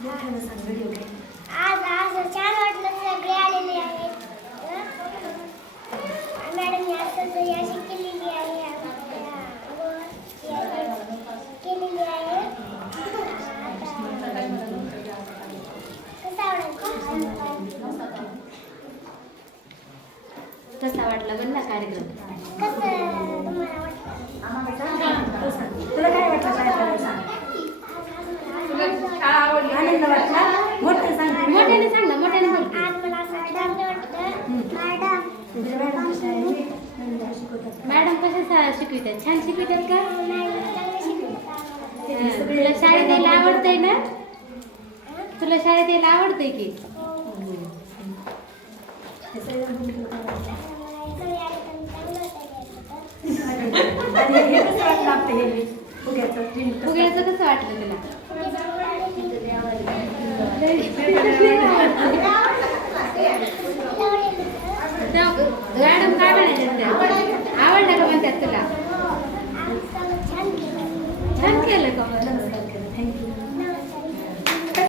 आज आज छान वाटलं सगळे आलेले आहेत मॅडम या अशी केलेली आहे केलेली आहे कसा वाटला म्हणला कार्यक्रम कसं तुम्हाला वाटतं तुला काय वाटलं काय आनंद वाटला मोठं सांग मोठ्याने सांग ना मोठ्याने सांग आज मला असं चांगलं वाटतं मॅडम कशा शिकवितात छान शिकवितात का चांगलं शिकवतात तुला शाळेत यायला आवडतंय ना तुला शाळेत यायला आवडतंय की फुग्याचं कसं वाटलं तुला मॅडम काय म्हणायचं त्या आवडलं का म्हणतात तुला छान केलं का